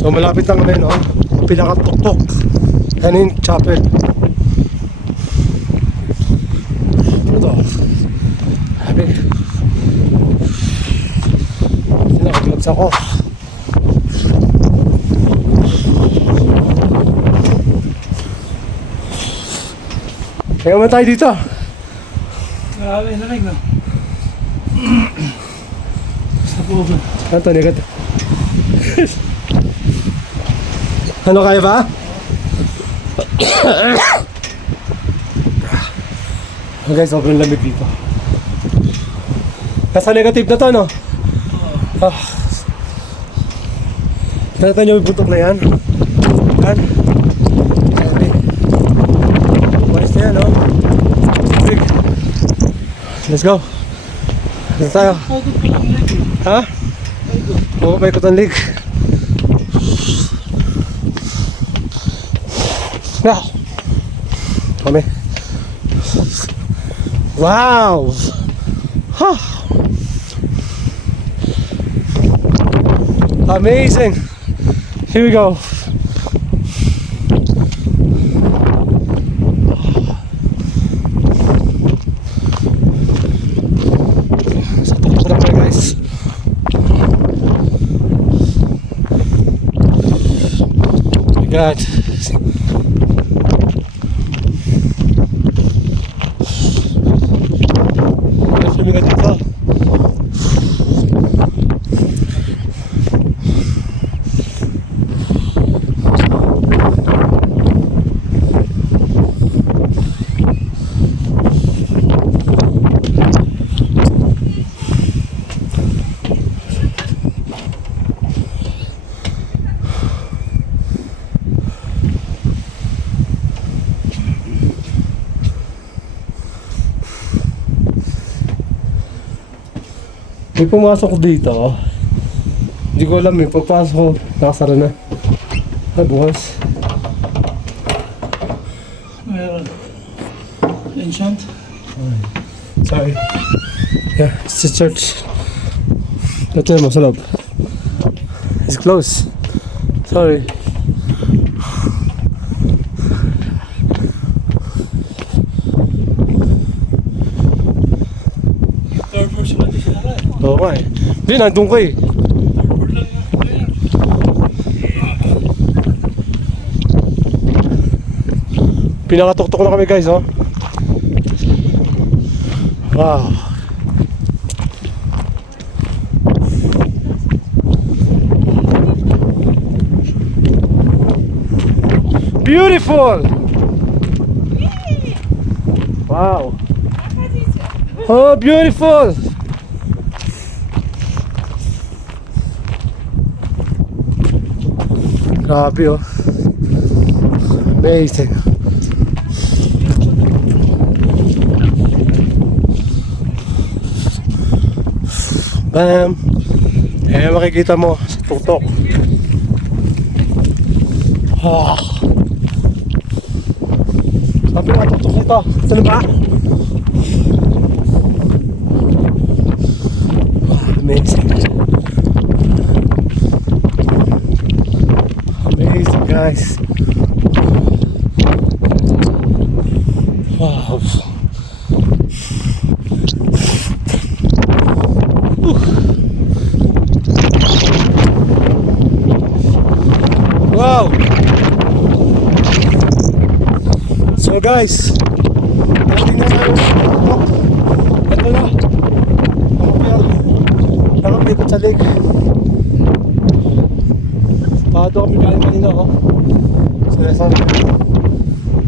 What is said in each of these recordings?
So malapit lang kami, no? Pinakatuktok Henin Chapel. Ito sabi sinakagloves ako. Kaya naman tayo dito. Grabe na rin, no? Sa pobre. Ano to, negat? Ano, kaya ba? Okay, sobrang lamig dito. Nasa negative na to, no? Ah. Nakita nyo yung butok na yan? Yan. Sabi. Maris na yan, no? Big. Let's go. Let's tayo. Ha? Oo, paikot ang leg. Na. Kami. Wow! Huh. Amazing! Here we go. Sa tuktok na pala, guys. Oh my God. Sumigat dito. May pumasok dito. Hindi ko alam eh. Pagpasok ko, nakasara na. Ay, bukas. Meron. Enchant. Sorry. Yeah, it's the church. Ito mo sa loob. It's closed. Sorry. Third floor sila di sila rin. Oo nga eh. Hindi, nandun ko eh. Third floor lang yan. Pinakatuktok na kami, guys, oh. Wow. Beautiful. Wow. Oh, beautiful. Grabe, oh. Amazing. Bam! Eh, makikita mo sa tuktok. Ah. Sabi nga tuktok nito. Ito na ba? Amazing. Amazing, guys. Wow. Wow. So guys, natin na tayo tutok. Ito na. Nakapikot sa lake. Pado kami galing kanina, oh. Sinasabi ko.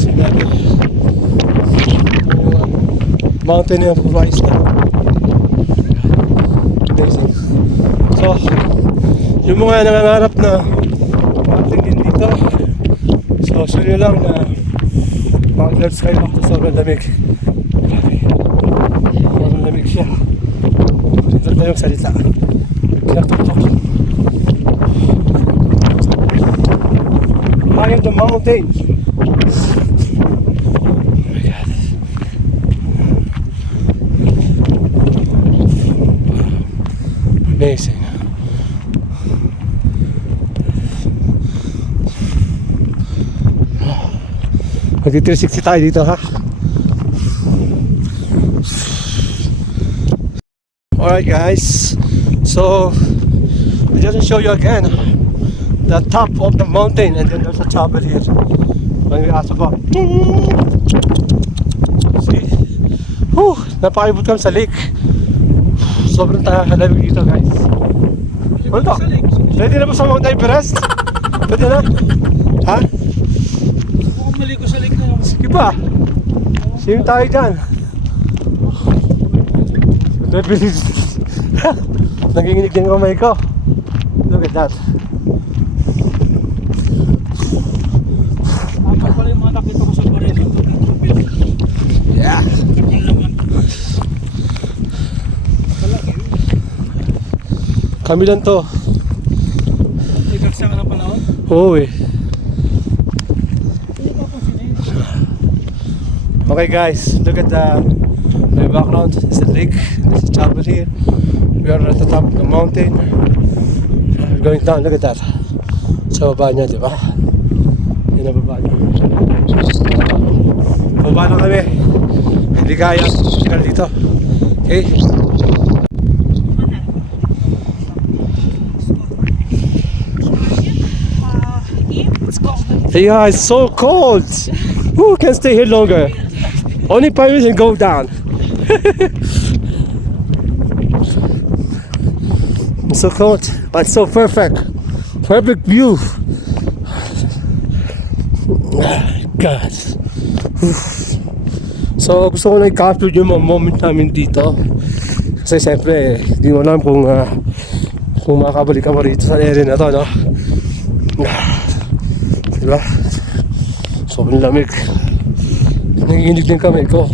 Sinabi. Mountain of rice na. Amazing. So, yung mga nangangarap na din dito. So, sure nyo lang na mag-alert kayo sa sobrang lamig. Grabe. Sobrang lamig siya. Ito na yung salita. Kaya tuktok. I am the mountain. Oh my God. Amazing. Magti-360 tayo dito ha. Alright guys, so I just show you again the top of the mountain, and then there's a chapel here. When we ask about, see? Whew, napakibot kami sa lake. Sobrang halamig dito guys. Ano to? Pwede na ba sa Mount Everest? Pwede na? Ha? Mukhang maligo sa lake na. Sige ba? Same tayo dyan. Nanginginig din kamay ko. Look at that. Kapag pala yung mga nakita ko sa baril ito. Yeah. Kapal naman. Kami lang to. Ikarsa ka ng panahon. Oo eh. Hindi pa po sinay. Okay guys, look at my background. It's a lake. There's a chapel here. We are at the top of the mountain. We're going down. Look at that. Sa baba niya, di ba? Yan ang baba niya. Baba na kami. Hindi kaya. Tingnan dito. Okay? Yeah, it's so cold. Who can stay here longer? Only 5 minutes and go down. It's so cold, but so perfect. Perfect view. God. So gusto ko na i-capture yung mga moment namin dito. Kasi siyempre, hindi mo alam kung makakabalik ka pa rito sa area na to, no? Diba? Sobrang lamig. Nanginginig din kamay ko.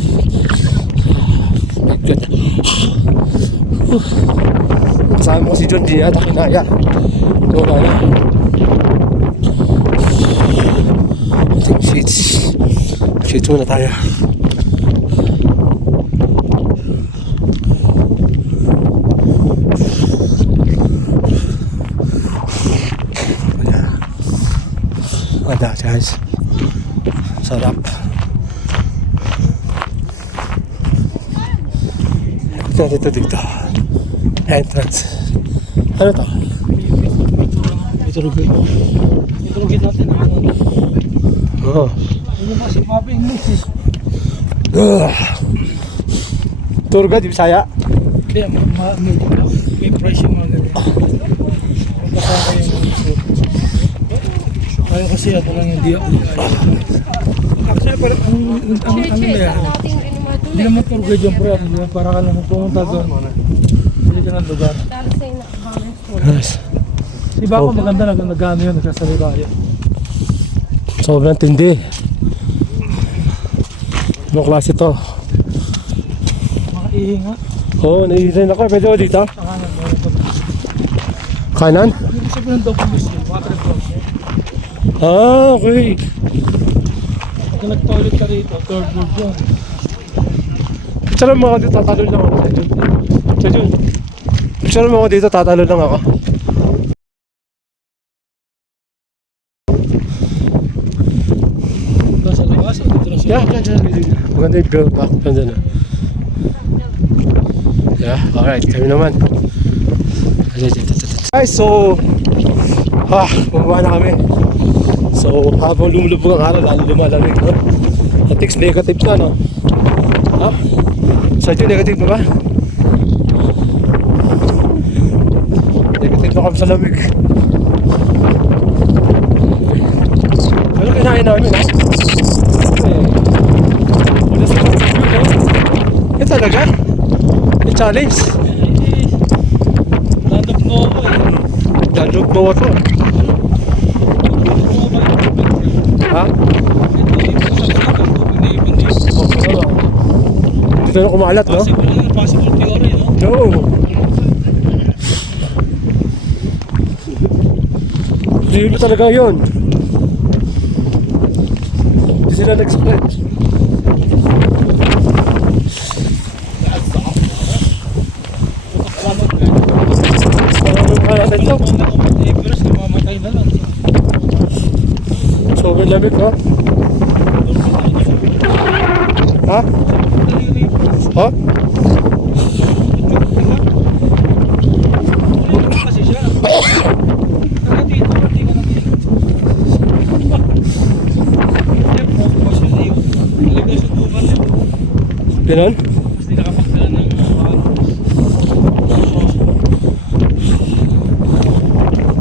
My God. Kasama ko si John, di yata kinaya. Wala na. I think shades muna tayo. Ada guys. Sarap. Ito dito. Entrance. Ano to? Iturugin natin. Oo. Ano ba si Papa English eh? Tour guide, di Bisaya? Hindi, may price yung mga ganyan. Kasama yung ayaw kasi ito lang yung diya. Actually, parang ano na yan? Hindi naman tour guide yung pre. Para ka naman pumunta doon. Hindi ka ng lugar. Nice. Si Bako maganda nag-ano yun, nagsasalita yun. Sobrang tindi. Anong klase to? Makaihinga. Oo, naiisin ako. Pwede ko dito? Kanan, meron to. Kanan? Hindi ko sabihin ng double machine, water flow. Ah, okay. Pag nag-toilet ka rito, third floor dyan. Picture mo ako dito, tatalon lang ako. Sa Jun. Picture mo ako dito, tatalon lang ako. Doon sa labas, o dito na siya. Dyan. Maganda yung build back. Ganda na. Yeah, alright. Kami naman. Guys, so bumaba na kami. So habang lumulubog ang araw, lalo lumalamig, no? At least negative na, no? Ha? Sa Jun, negative na ba? Negative na kami sa lamig. Pero kinain namin, ha? Wala sa mga view, no? Yan talaga? Yung challenge? Landog mo ako eh. Dadrog mo ako. Ha? Dito na kumalat, no? Possible theory, no? No! Hindi mo talaga yun. Hindi sila nag-spread. Everest, namamatay na lang. Sobrang lamig, ha? Ha? Ha? Kasi siya. Taga dito, hindi ka nakikita. Ganon? Hindi nakapagdala ng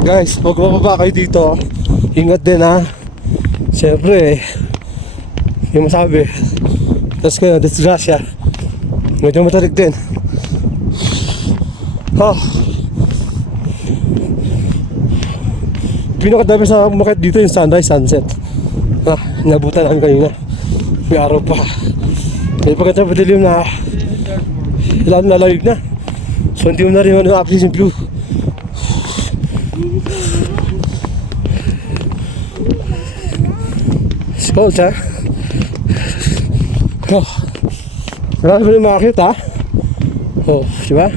Guys, pag mababa kayo dito, ingat din ha. Siyempre, yung masabi. Tapos kayo, disgrasya. Medyo matarik din. Ha. Pinakadami sa umakit dito yung sunrise, sunset. Ha, nabutan namin kanina. May araw pa. Kaya pagkatapos padilim na, ilan lalayog na. So hindi mo na rin appreciate yung view. Cold, ha? Oh. Marami pa rin makakit, ha? Oh, diba?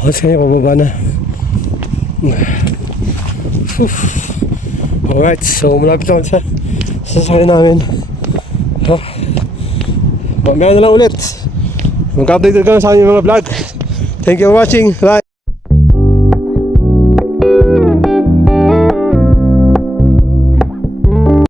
Oh. Kasi pababa na. Alright, so malapit naman sa sasakyan namin. Oh. Mamaya na lang ulit. Mag-update ka sa aming mga vlog. Thank you for watching. Bye!